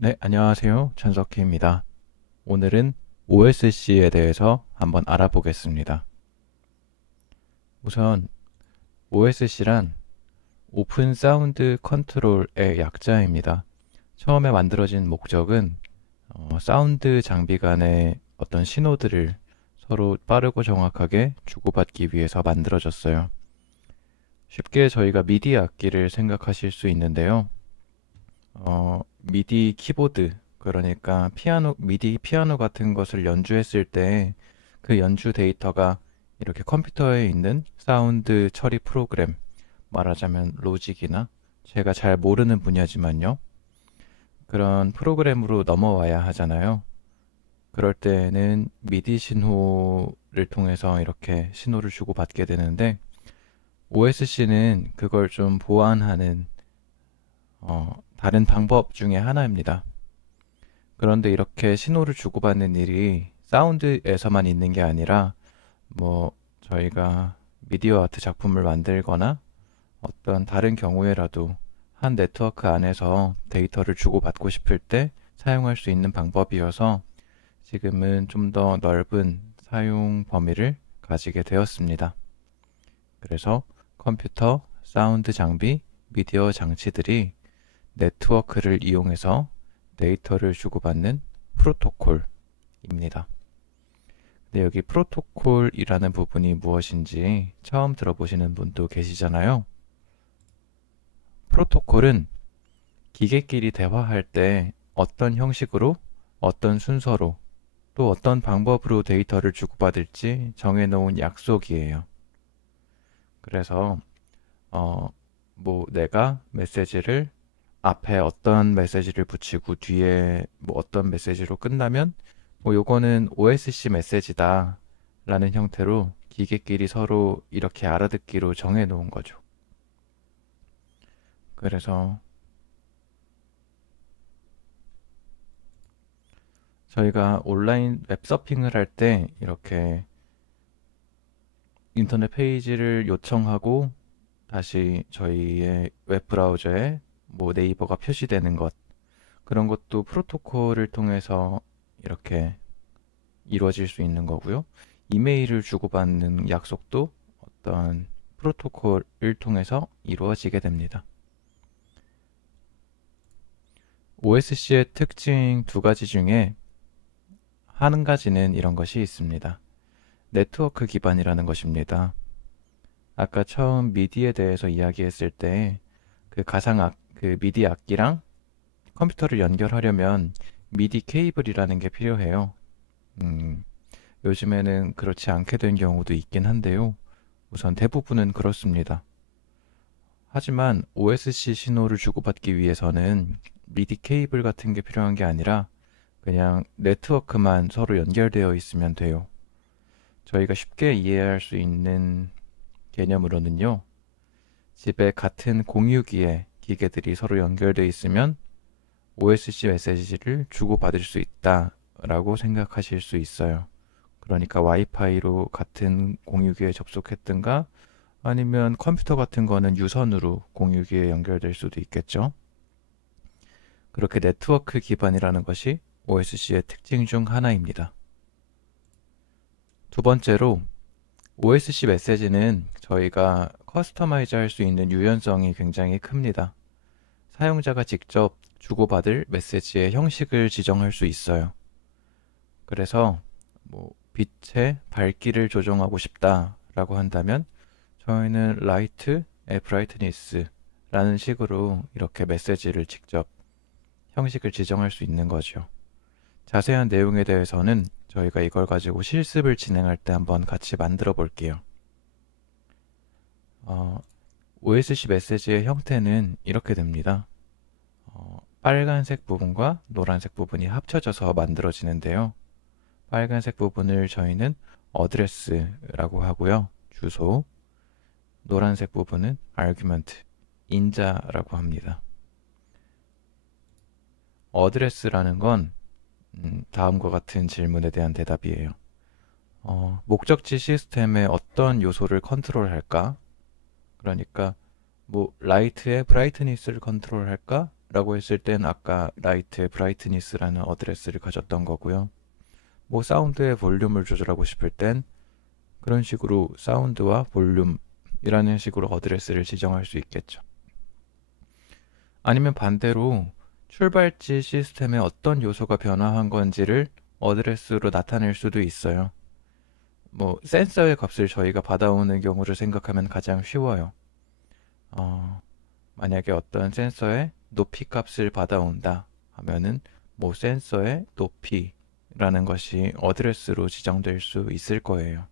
네, 안녕하세요. 천석희입니다. 오늘은 OSC에 대해서 한번 알아보겠습니다. 우선 OSC란 오픈 사운드 컨트롤의 약자입니다. 처음에 만들어진 목적은 사운드 장비 간의 어떤 신호들을 서로 빠르고 정확하게 주고받기 위해서 만들어졌어요. 쉽게 저희가 미디 악기를 생각하실 수 있는데요. 미디 키보드, 그러니까 미디 피아노 같은 것을 연주했을 때 그 연주 데이터가 이렇게 컴퓨터에 있는 사운드 처리 프로그램, 말하자면 로직이나 제가 잘 모르는 분야지만요. 그런 프로그램으로 넘어와야 하잖아요. 그럴 때는 미디 신호를 통해서 이렇게 신호를 주고받게 되는데 OSC는 그걸 좀 보완하는 다른 방법 중에 하나입니다. 그런데 이렇게 신호를 주고받는 일이 사운드에서만 있는 게 아니라 저희가 미디어 아트 작품을 만들거나 어떤 다른 경우에라도 한 네트워크 안에서 데이터를 주고받고 싶을 때 사용할 수 있는 방법이어서 지금은 좀 더 넓은 사용 범위를 가지게 되었습니다. 그래서 컴퓨터, 사운드 장비, 미디어 장치들이 네트워크를 이용해서 데이터를 주고받는 프로토콜입니다. 근데 여기 프로토콜이라는 부분이 무엇인지 처음 들어보시는 분도 계시잖아요. 프로토콜은 기계끼리 대화할 때 어떤 형식으로, 어떤 순서로, 또 어떤 방법으로 데이터를 주고받을지 정해놓은 약속이에요. 그래서 내가 메시지를 앞에 어떤 메시지를 붙이고 뒤에 어떤 메시지로 끝나면 요거는 OSC 메시지다 라는 형태로 기계끼리 서로 이렇게 알아듣기로 정해 놓은 거죠. 그래서 저희가 온라인 웹서핑을 할 때 이렇게 인터넷 페이지를 요청하고 다시 저희의 웹브라우저에 네이버가 표시되는 것, 그런 것도 프로토콜을 통해서 이렇게 이루어질 수 있는 거고요. 이메일을 주고받는 약속도 어떤 프로토콜을 통해서 이루어지게 됩니다. OSC의 특징 두 가지 중에 한 가지는 이런 것이 있습니다. 네트워크 기반이라는 것입니다. 아까 처음 미디에 대해서 이야기했을 때 그 미디 악기랑 컴퓨터를 연결하려면 미디 케이블이라는 게 필요해요. 음, 요즘에는 그렇지 않게 된 경우도 있긴 한데요. 우선 대부분은 그렇습니다. 하지만 OSC 신호를 주고받기 위해서는 미디 케이블 같은 게 필요한 게 아니라 그냥 네트워크만 서로 연결되어 있으면 돼요. 저희가 쉽게 이해할 수 있는 개념으로는요. 집에 같은 공유기에 기계들이 서로 연결되어 있으면 OSC 메시지를 주고받을 수 있다라고 생각하실 수 있어요. 그러니까 와이파이로 같은 공유기에 접속했든가 아니면 컴퓨터 같은 거는 유선으로 공유기에 연결될 수도 있겠죠. 그렇게 네트워크 기반이라는 것이 OSC의 특징 중 하나입니다. 두 번째로 OSC 메시지는 저희가 커스터마이즈 할 수 있는 유연성이 굉장히 큽니다. 사용자가 직접 주고받을 메시지의 형식을 지정할 수 있어요. 그래서 빛의 밝기를 조정하고 싶다라고 한다면 저희는 라이트의 브라이트니스라는 식으로 이렇게 메시지를 직접 형식을 지정할 수 있는 거죠. 자세한 내용에 대해서는 저희가 이걸 가지고 실습을 진행할 때 한번 같이 만들어 볼게요. OSC 메시지의 형태는 이렇게 됩니다. 빨간색 부분과 노란색 부분이 합쳐져서 만들어지는데요. 빨간색 부분을 저희는 어드레스라고 하고요. 주소. 노란색 부분은 argument, 인자라고 합니다. 어드레스라는 건 다음과 같은 질문에 대한 대답이에요. 목적지 시스템의 어떤 요소를 컨트롤할까? 그러니까 라이트의 브라이트니스를 컨트롤할까? 라고 했을 땐 아까 라이트 브라이트니스라는 어드레스를 가졌던 거고요. 뭐 사운드의 볼륨을 조절하고 싶을 땐 그런 식으로 사운드와 볼륨이라는 식으로 어드레스를 지정할 수 있겠죠. 아니면 반대로 출발지 시스템에 어떤 요소가 변화한 건지를 어드레스로 나타낼 수도 있어요. 뭐 센서의 값을 저희가 받아오는 경우를 생각하면 가장 쉬워요. 만약에 어떤 센서의 높이 값을 받아온다 하면은 뭐 센서의 높이라는 것이 어드레스로 지정될 수 있을 거예요.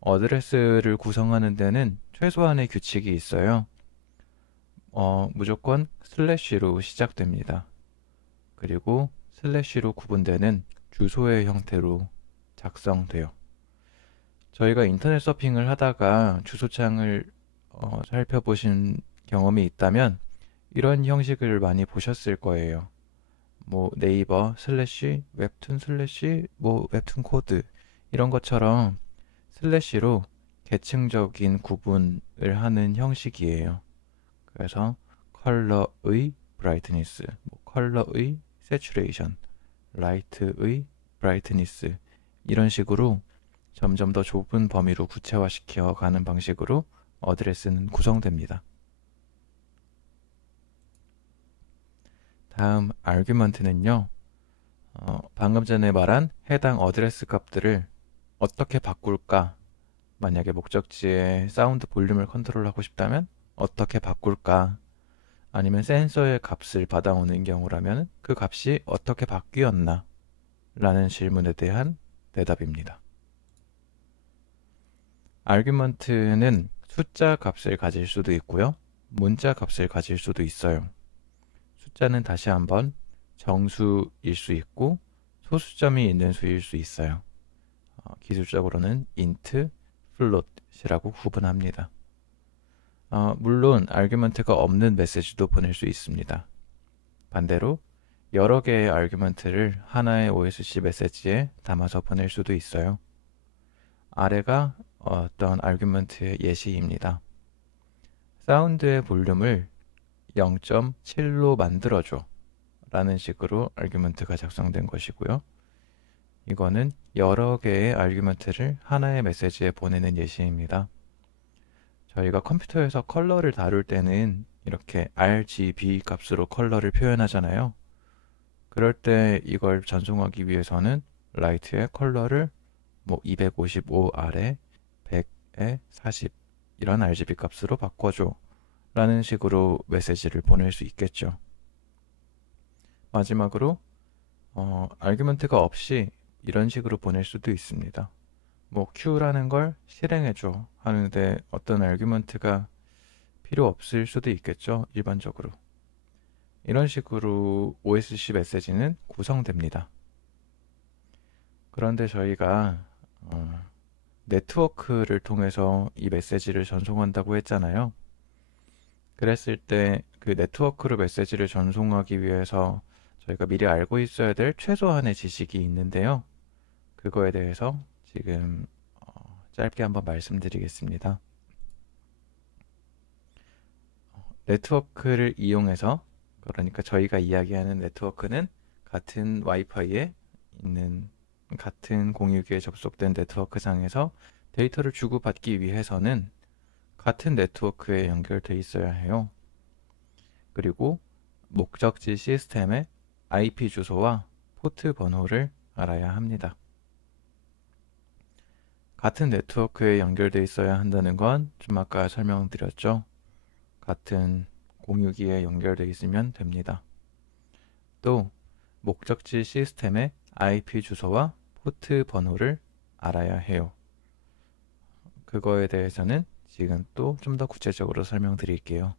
어드레스를 구성하는 데는 최소한의 규칙이 있어요. 무조건 슬래시로 시작됩니다. 그리고 슬래시로 구분되는 주소의 형태로 작성돼요. 저희가 인터넷 서핑을 하다가 주소창을 살펴보신 경험이 있다면 이런 형식을 많이 보셨을 거예요. 뭐 네이버 슬래시 웹툰 슬래시 뭐 웹툰 코드 이런 것처럼 슬래시로 계층적인 구분을 하는 형식이에요. 그래서 컬러의 브라이트니스, 뭐 컬러의 세츄레이션, 라이트의 브라이트니스 이런 식으로 점점 더 좁은 범위로 구체화시켜 가는 방식으로 어드레스는 구성됩니다. 다음 아규먼트는요. 방금 전에 말한 해당 어드레스 값들을 어떻게 바꿀까? 만약에 목적지의 사운드 볼륨을 컨트롤하고 싶다면 어떻게 바꿀까? 아니면 센서의 값을 받아오는 경우라면 그 값이 어떻게 바뀌었나? 라는 질문에 대한 대답입니다. 아규먼트는 숫자 값을 가질 수도 있고요. 문자 값을 가질 수도 있어요. 숫자는 다시 한번 정수일 수 있고 소수점이 있는 수일 수 있어요. 기술적으로는 int, float이라고 구분합니다. 물론 아규먼트가 없는 메시지도 보낼 수 있습니다. 반대로 여러 개의 아규먼트를 하나의 OSC 메시지에 담아서 보낼 수도 있어요. 아래가 어떤 아규먼트의 예시입니다. 사운드의 볼륨을 0.7로 만들어줘 라는 식으로 아규먼트가 작성된 것이고요. 이거는 여러 개의 아규먼트를 하나의 메시지에 보내는 예시입니다. 저희가 컴퓨터에서 컬러를 다룰 때는 이렇게 RGB 값으로 컬러를 표현하잖아요. 그럴 때 이걸 전송하기 위해서는 라이트의 컬러를 뭐 255 아래 100에 40 이런 RGB 값으로 바꿔줘 라는 식으로 메시지를 보낼 수 있겠죠. 마지막으로 아규먼트가 없이 이런 식으로 보낼 수도 있습니다. 뭐 Q라는 걸 실행해줘 하는데 어떤 아규먼트가 필요 없을 수도 있겠죠. 일반적으로. 이런 식으로 OSC 메시지는 구성됩니다. 그런데 저희가 네트워크를 통해서 이 메시지를 전송한다고 했잖아요. 그랬을 때 그 네트워크로 메시지를 전송하기 위해서 저희가 미리 알고 있어야 될 최소한의 지식이 있는데요. 그거에 대해서 지금 짧게 한번 말씀드리겠습니다. 네트워크를 이용해서, 그러니까 저희가 이야기하는 네트워크는 같은 와이파이에 있는 같은 공유기에 접속된 네트워크상에서 데이터를 주고받기 위해서는 같은 네트워크에 연결돼 있어야 해요. 그리고 목적지 시스템의 IP 주소와 포트 번호를 알아야 합니다. 같은 네트워크에 연결돼 있어야 한다는 건 좀 아까 설명드렸죠. 같은 공유기에 연결돼 있으면 됩니다. 또 목적지 시스템의 IP 주소와 포트 번호를 알아야 해요. 그거에 대해서는 지금 또 좀 더 구체적으로 설명드릴게요.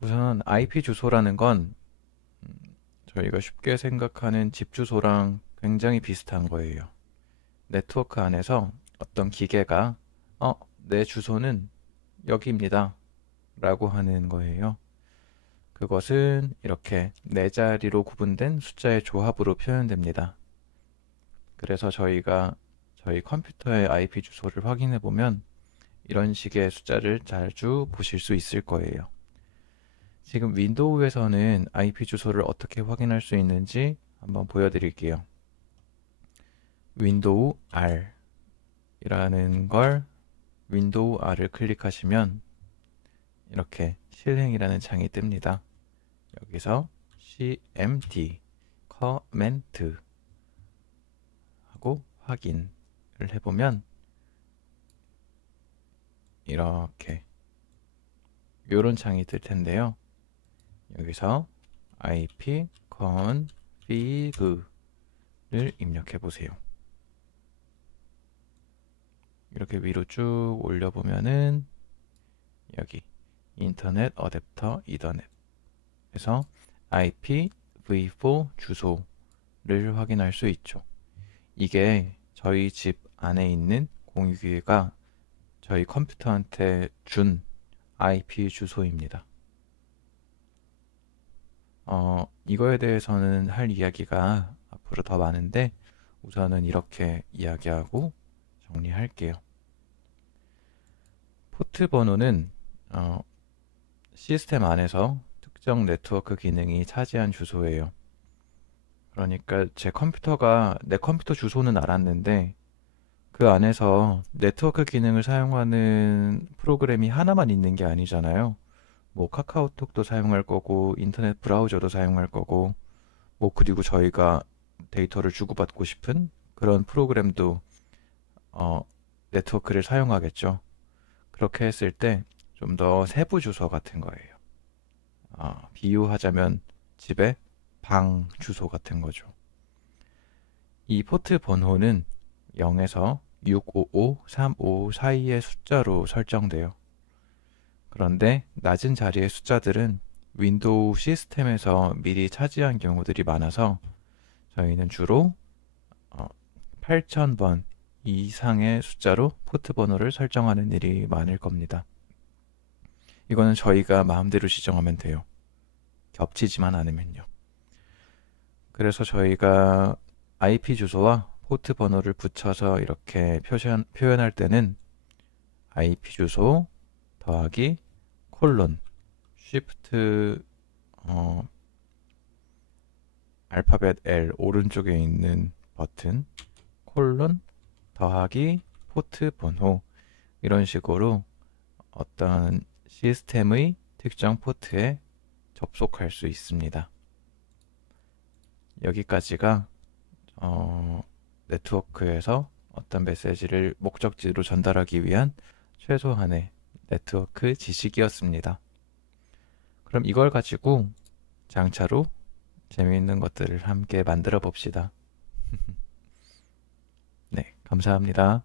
우선 IP 주소라는 건 저희가 쉽게 생각하는 집 주소랑 굉장히 비슷한 거예요. 네트워크 안에서 어떤 기계가 내 주소는 여기입니다 라고 하는 거예요. 그것은 이렇게 네 자리로 구분된 숫자의 조합으로 표현됩니다. 그래서 저희가 저희 컴퓨터의 IP 주소를 확인해 보면 이런 식의 숫자를 자주 보실 수 있을 거예요. 지금 윈도우에서는 IP 주소를 어떻게 확인할 수 있는지 한번 보여드릴게요. 윈도우 R 이라는 걸 윈도우 R을 클릭하시면 이렇게 실행이라는 창이 뜹니다. 여기서 cmd 커멘트 하고 확인을 해보면 이렇게 이런 창이 뜰 텐데요. 여기서 ip config를 입력해 보세요. 이렇게 위로 쭉 올려보면은 여기 인터넷 어댑터 이더넷에서 IPv4 주소를 확인할 수 있죠. 이게 저희 집 안에 있는 공유기가 저희 컴퓨터한테 준 IP 주소입니다. 이거에 대해서는 할 이야기가 앞으로 더 많은데 우선은 이렇게 이야기하고 정리할게요. 포트 번호는 시스템 안에서 특정 네트워크 기능이 차지한 주소예요. 그러니까 내 컴퓨터 주소는 알았는데 그 안에서 네트워크 기능을 사용하는 프로그램이 하나만 있는 게 아니잖아요. 뭐 카카오톡도 사용할 거고 인터넷 브라우저도 사용할 거고 뭐 그리고 저희가 데이터를 주고받고 싶은 그런 프로그램도 네트워크를 사용하겠죠. 그렇게 했을 때 좀 더 세부 주소 같은 거예요. 비유하자면 집의 방 주소 같은 거죠. 이 포트 번호는 0에서 655, 355 사이의 숫자로 설정돼요. 그런데 낮은 자리의 숫자들은 윈도우 시스템에서 미리 차지한 경우들이 많아서 저희는 주로 8000번 이상의 숫자로 포트 번호를 설정하는 일이 많을 겁니다. 이거는 저희가 마음대로 지정하면 돼요. 겹치지만 않으면요. 그래서 저희가 IP 주소와 포트 번호를 붙여서 이렇게 표현할 때는 IP 주소 더하기 콜론 쉬프트 알파벳 L 오른쪽에 있는 버튼 콜론 더하기 포트 번호 이런 식으로 어떤 시스템의 특정 포트에 접속할 수 있습니다. 여기까지가 네트워크에서 어떤 메시지를 목적지로 전달하기 위한 최소한의 네트워크 지식이었습니다. 그럼 이걸 가지고 장차로 재미있는 것들을 함께 만들어 봅시다. 네, 감사합니다.